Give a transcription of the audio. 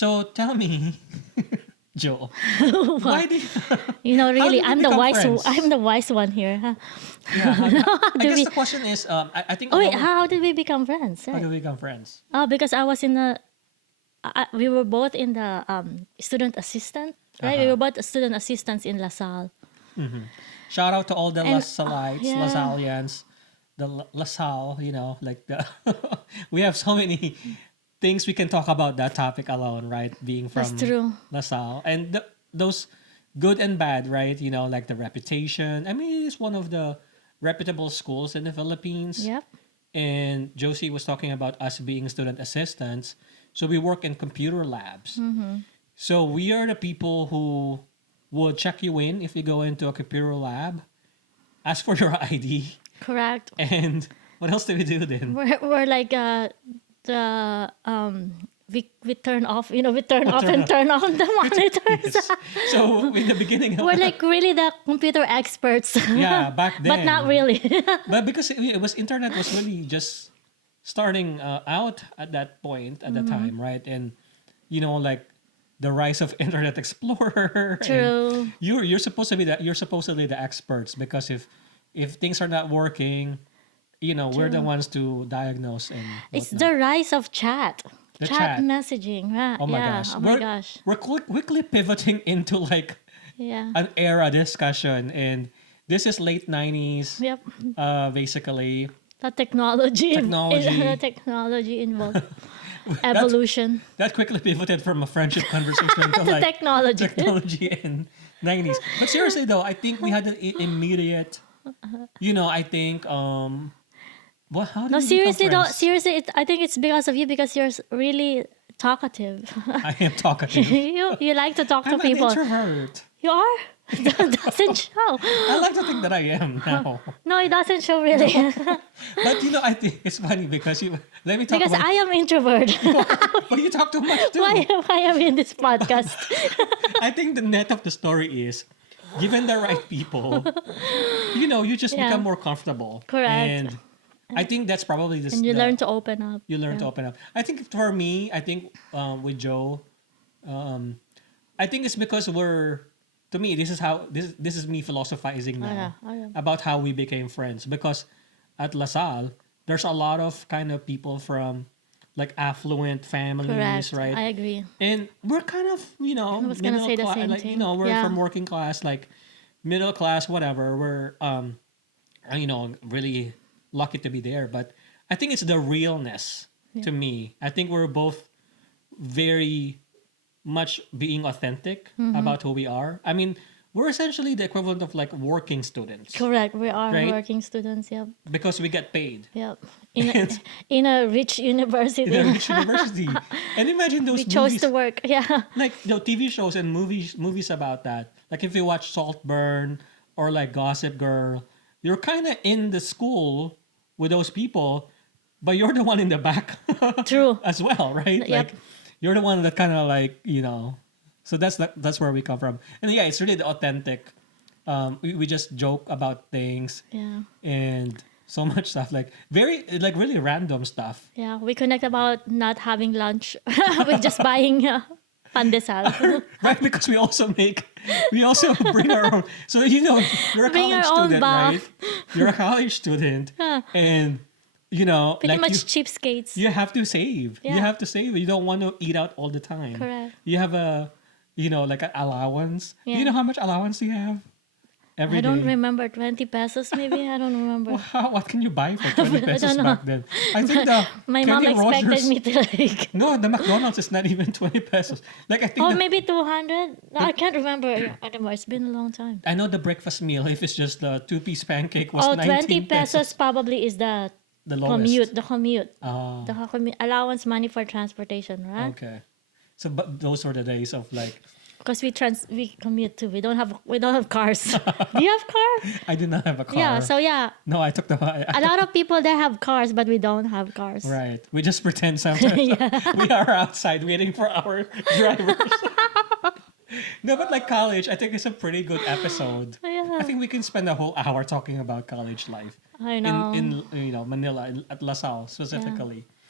So tell me, Joe, why did how Really, did we become friends? I'm the wise one here. Huh? Yeah, How I do guess we? the question is, I think Oh wait, our, how did we become friends? how Right. do we become friends? Oh, because I was in the. We were both in the student assistant. Uh Right. We huh. were both student assistants in LaSalle. Shout out to all the And LaSallites, yeah, LaSallians, the LaSalle. Like the we have so many things we can talk about that topic alone, right? Being that's from true. LaSalle and those good and bad, right? Like the reputation. I mean, it's one of the reputable schools in the Philippines. Yep. And Josie was talking about us being student assistants. So we work in computer labs. So we are the people who would check you in if you go into a computer lab, ask for your ID, Correct. and what else do we do then? We're like the we turn off. We turn What off turn and up? turn on the monitors. Yes. So in the beginning, We're like really the computer experts. yeah, back then, But not really. but because internet was really just starting out at that point at the time, right? And like the rise of Internet Explorer. And True. you're supposed to be you're supposedly the experts because if things are not working, we're the True. ones to diagnose and It's whatnot. the rise of chat. The Chat chat. messaging. Right? Oh my Yeah. gosh. Oh my gosh. We're quickly pivoting into like Yeah. an era discussion, and this is late 90s, Yep. basically. The technology. Technology. The technology involved. That's, Evolution. that quickly pivoted from a friendship conversation to The like technology. technology in 90s. But seriously though, I think we had an immediate, I think, how did No, we become seriously though. friends? Seriously, I think it's because of you because you're really talkative. I am talkative. you like to talk to I'm an people. introvert. You are? That doesn't show. I like to think that I am now. No, it doesn't show really. But I think it's funny because let me talk Because about I am introvert. but you talk too much too. Why am I in this podcast? I think the net of the story is given the right people, you just Yeah. become more comfortable. Correct. And I think that's probably And you learn to open up. you learn to open up. I think for me, I think with Joe, I think it's because to me this is me philosophizing now yeah. Oh, yeah. about how we became friends because at LaSalle there's a lot of kind of people from like affluent families, Correct. right? I agree. And we're kind of I was gonna say the same like thing. we're Yeah. from working class, like middle class, whatever. We're really lucky to be there. But I think it's the realness to me. I think we're both very much being authentic Mm-hmm. about who we are. I mean, we're essentially the equivalent of like working students Correct. We are Right? working students. Yep. because we get paid Yep. In a, And- in a rich university. in a rich university. And imagine those We chose movies, to work. Yeah. like TV shows and movies about that. Like if you watch Saltburn or like Gossip Girl, you're kind of in the school with those people, but you're the one in the back True. as well, right? Yep. Like you're the one that kind of like So that's where we come from, and yeah, it's really the authentic. We just joke about things Yeah. and so much stuff like really random stuff. Yeah. We connect about not having lunch with just buying pandesal. Right, because we also bring our own. So you're a Bring college our own student, bath. right? You're a college student, and Pretty like much cheapskates. you have to save. You Yeah. have to save. You don't want to eat out all the time. Correct. You have like an allowance. Do Yeah. you know how much allowance you have every I don't day? remember 20 pesos maybe. I don't remember. What can you buy for 20 pesos don't know. back then? I think the My mom Kenny expected Rogers. me to like. No, the McDonald's is not even 20 pesos. Like I think Oh, maybe 200. No, I can't remember. I don't know. It's been a long time. I know the breakfast meal, if it's just the 2-piece pancake, was Oh, 19 20 pesos probably is the The lowest. commute. Oh, The allowance money for transportation, right? okay. So, but those were the days of like, Because we commute too. We don't have cars. Do you have car? I did not have a car. Yeah. So yeah, No, I took the. a lot of people there have cars, but we don't have cars. Right. We just pretend sometimes we are outside waiting for our drivers. No, but like college, I think it's a pretty good episode. Yeah. I think we can spend a whole hour talking about college life I know. in Manila, at LaSalle specifically.